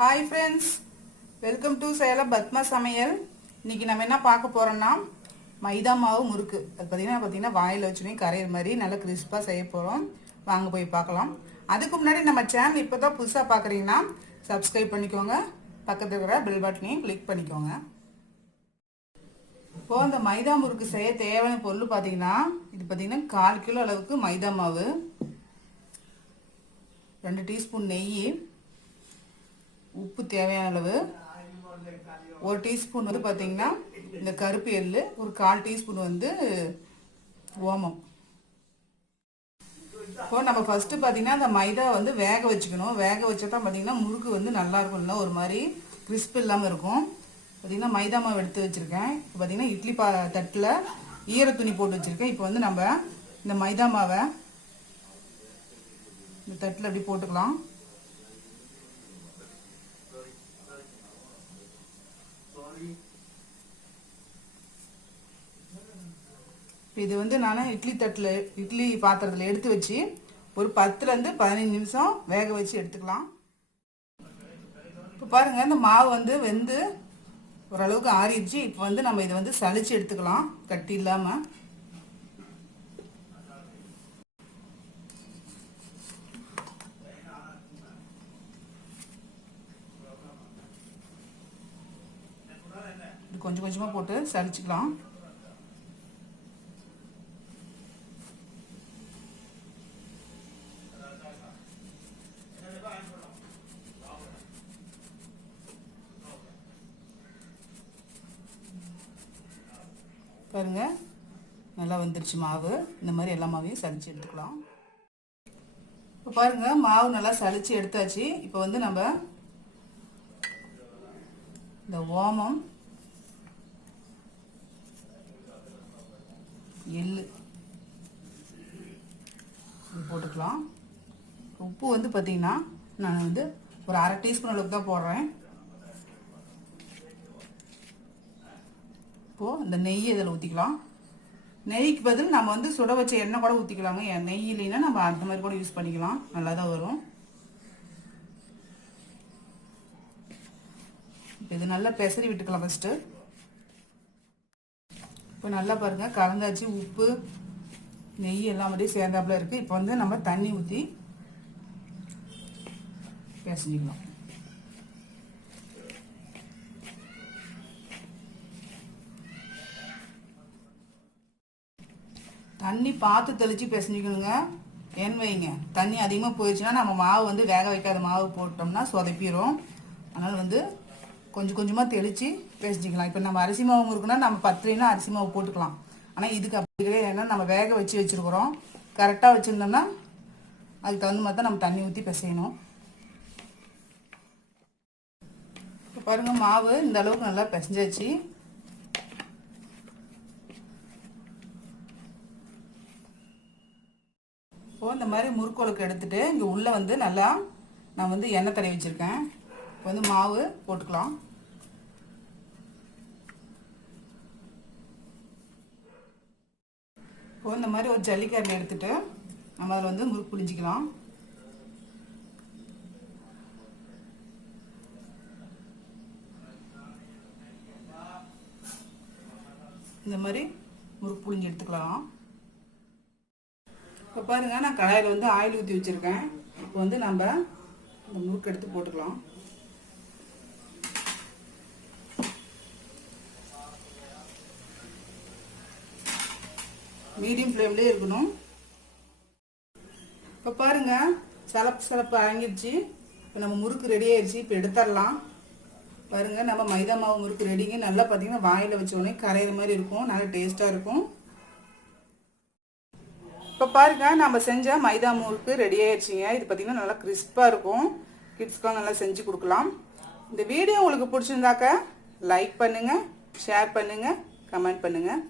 Hi friends, welcome to Salem Padma சமையல். இன்னைக்கு நம்ம என்ன பார்க்க போறோம்னா மைதா மாவு முறுக்கு. அது பார்த்தீங்கன்னா வாயில் வச்சுனே கரையிற மாதிரி நல்லா கிறிஸ்பாக செய்ய போகிறோம். வாங்க போய் பார்க்கலாம். அதுக்கு முன்னாடி நம்ம சேனல் இப்போ தான் புதுசாக பார்க்குறீங்கன்னா சப்ஸ்கிரைப் பண்ணிக்கோங்க. பக்கத்தில் இருக்கிற பெல் பட்டனையும் கிளிக் பண்ணிக்கோங்க. இப்போது அந்த மைதா முறுக்கு செய்ய தேவையான பொருள் பார்த்தீங்கன்னா இது பார்த்தீங்கன்னா 1/4 கிலோ அளவுக்கு மைதா மாவு, 2 டீஸ்பூன் நெய், உப்பு தேவையான அளவு, 1 டீஸ்பூன் வந்து பார்த்தீங்கன்னா இந்த கருப்பு எள்ளு, ஒரு 1/4 டீஸ்பூன் வந்து ஓமம். இப்போ நம்ம ஃபஸ்ட்டு பார்த்தீங்கன்னா அந்த மைதா வந்து வேக வச்சுக்கணும். வேக வச்சா தான் பார்த்தீங்கன்னா முறுக்கு வந்து நல்லா இருக்கும், இல்லை ஒரு மாதிரி கிறிஸ்ப் இல்லாமல் இருக்கும். பார்த்தீங்கன்னா மைதா மாவு எடுத்து வச்சுருக்கேன். இப்போ பார்த்தீங்கன்னா இட்லி தட்டில் ஈர துணி போட்டு வச்சுருக்கேன். இப்போ வந்து நம்ம இந்த மைதா மாவை இந்த தட்டில் அப்படி போட்டுக்கலாம். இது வந்து நான் இட்லி பாத்திரத்தில் எடுத்து வச்சு ஒரு 10லேருந்து 15 நிமிஷம் வேக வச்சு எடுத்துக்கலாம். இப்போ பாருங்கள், இந்த மாவு வந்து வெந்து ஓரளவுக்கு ஆறிடுச்சு. இப்போ வந்து நம்ம இதை வந்து சளிச்சு எடுத்துக்கலாம் கட்டி இல்லாமல். கொஞ்சம் கொஞ்சமாக போட்டு சளிச்சுக்கலாம். பாருங்க, நல்லா வந்துருச்சு மாவு. இந்த மாதிரி எல்லா மாவையும் சளிச்சு எடுத்துக்கலாம். இப்போ பாருங்க, மாவு நல்லா சளிச்சு எடுத்தாச்சு. இப்போ வந்து நம்ம இந்த ஓமம், எள்ளு போட்டுக்கலாம். உப்பு வந்து பார்த்தீங்கன்னா நான் வந்து ஒரு 1/2 டீஸ்பூன் அளவுக்கு தான் போடுறேன். இப்போது இந்த நெய் இதில் ஊற்றிக்கலாம். நெய்க்கு பதில் நம்ம வந்து சுட வச்ச எண்ணெய் கூட ஊற்றிக்கலாங்க. நெய் இல்லைன்னா நம்ம அந்த மாதிரி கூட யூஸ் பண்ணிக்கலாம், நல்லா தான் வரும். இது நல்லா பெசரி விட்டுக்கலாம் ஃபஸ்ட்டு. இப்போ நல்லா பாருங்கள், கலந்தாச்சு. உப்பு நெய் எல்லாம் மட்டும் சேர்ந்தாப்புல இருக்குது. இப்போ வந்து நம்ம தண்ணி ஊற்றி பிசைஞ்சிக்கலாம். தண்ணி பார்த்து தெளித்து பிசைஞ்சிக்கணுங்க. ஏன்னு வைங்க, தண்ணி அதிகமாக போயிடுச்சுன்னா நம்ம மாவு வந்து வேக வைக்காத மாவு போட்டோம்னா சொதப்பிடும். அதனால் வந்து கொஞ்சம் கொஞ்சமாக தெளித்து பிசைஞ்சிக்கலாம். இப்போ நம்ம அரிசி மாவு இருக்குன்னா நம்ம 10 அரிசி மாவு போட்டுக்கலாம். ஆனால் இதுக்கு அப்படி கிடையாது. ஏன்னா நம்ம வேக வச்சுருக்குறோம். கரெக்டாக வச்சுருந்தோம்னா அதுக்கு தகுந்த மாதிரி தான் நம்ம தண்ணி ஊற்றி பிசையணும். இப்போ பாருங்கள், மாவு இந்த அளவுக்கு நல்லா பிசைஞ்சாச்சு. இப்போது இந்த மாதிரி முறுக்கோளுக்கு எடுத்துகிட்டு இங்கே உள்ளே வந்து நல்லா நான் வந்து எண்ணெய் தடவி வச்சுருக்கேன். இப்போ வந்து மாவு போட்டுக்கலாம். இப்போ இந்த மாதிரி ஒரு ஜல்லிக்கரண்டி எடுத்துகிட்டு நம்ம அதில் வந்து முறுக்கு புளிஞ்சிக்கலாம். இந்த மாதிரி முறுக்கு புளிஞ்சு எடுத்துக்கலாம். இப்போ பாருங்கள், நான் கடாயில் வந்து ஆயில் ஊற்றி வச்சுருக்கேன். இப்போ வந்து நம்ம இந்த முறுக்கு எடுத்து போட்டுக்கலாம். மீடியம் ஃப்ளேம்லேயே இருக்கணும். இப்போ பாருங்கள், சிலப்பு அடங்கிடுச்சு. இப்போ நம்ம முறுக்கு ரெடி ஆயிடுச்சு. இப்போ எடுத்துடலாம். பாருங்கள், நம்ம மைதா மாவு முறுக்கு ரெடிங்க. நல்லா பார்த்தீங்கன்னா வாயில் வச்சோடனே கரையிற மாதிரி இருக்கும், நல்லா டேஸ்ட்டாக இருக்கும். இப்போ பாருங்கள், நம்ம செஞ்ச மைதா முறுக்கு ரெடி ஆயிடுச்சுங்க. இது பார்த்தீங்கன்னா நல்லா கிறிஸ்பாக இருக்கும். கிட்ஸ்க்கெலாம் நல்லா செஞ்சு கொடுக்கலாம். இந்த வீடியோ உங்களுக்கு பிடிச்சிருந்தாக்க லைக் பண்ணுங்கள், ஷேர் பண்ணுங்கள், கமெண்ட் பண்ணுங்கள்.